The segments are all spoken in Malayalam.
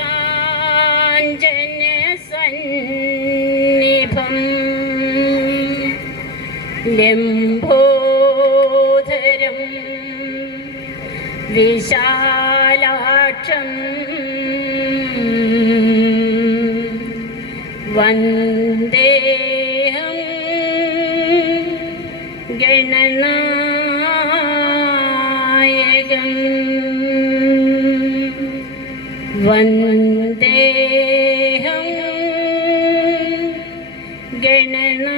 കാഞ്ചന സന്നിഭം ലംബോദരം വിശാലാക്ഷം വന്ദേഹം ഗണനായകം വന്ദേഹം ഗണനായകം.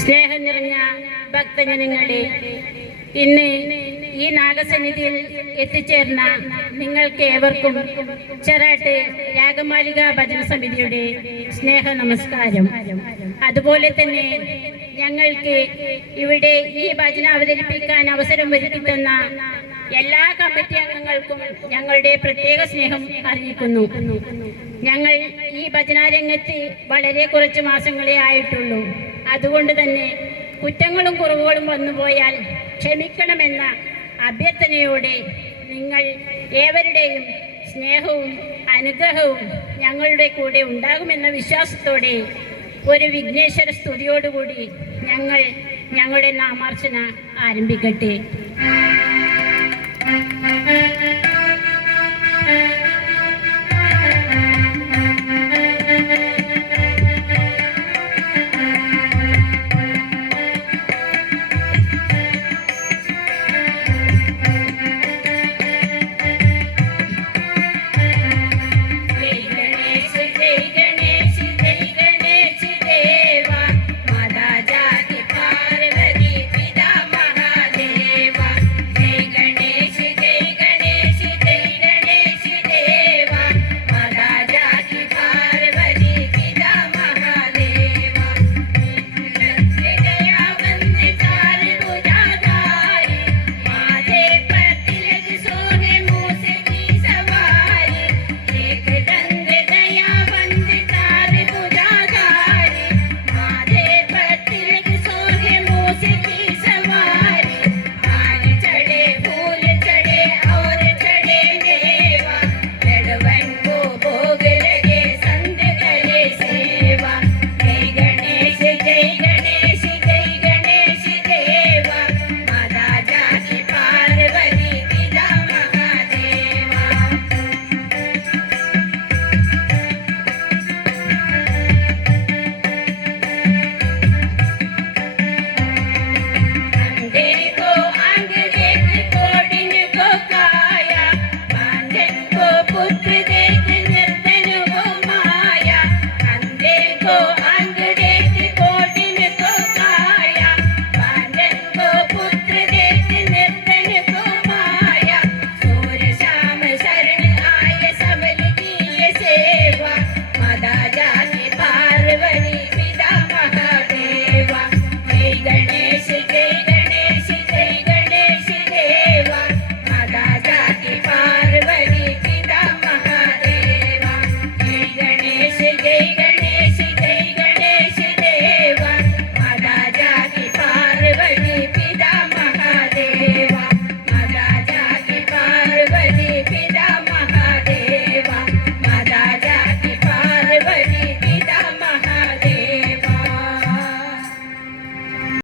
സ്നേഹം നിറഞ്ഞ ഭക്തജനങ്ങളെ, ഇന്ന് ഈ നാഗസന്നിധിയിൽ എത്തിച്ചേർന്ന നിങ്ങൾക്ക് ഏവർക്കും ചെറാട്ട് രാഗമാലിക ഭജന സമിതിയുടെ സ്നേഹ നമസ്കാരം. അതുപോലെ തന്നെ ഞങ്ങൾക്ക് ഇവിടെ ഈ ഭജന അവതരിപ്പിക്കാൻ അവസരം ഒരുക്കി തന്ന എല്ലാ കമ്മിറ്റി അംഗങ്ങൾക്കും ഞങ്ങളുടെ പ്രത്യേക സ്നേഹം അറിയിക്കുന്നു. ഞങ്ങൾ ഈ ഭജനാരംഗത്ത് വളരെ കുറച്ച് മാസങ്ങളേ ആയിട്ടുള്ളൂ. അതുകൊണ്ട് തന്നെ കുറ്റങ്ങളും കുറവുകളും വന്നുപോയാൽ ക്ഷമിക്കണമെന്ന അഭ്യർത്ഥനയോടെ നിങ്ങൾ ഏവരുടെയും സ്നേഹവും അനുഗ്രഹവും ഞങ്ങളുടെ കൂടെ ഉണ്ടാകുമെന്ന വിശ്വാസത്തോടെ ഒരു വിഘ്നേശ്വര സ്തുതിയോടുകൂടി ഞങ്ങൾ ഞങ്ങളുടെ നാമാർച്ചന ആരംഭിക്കട്ടെ.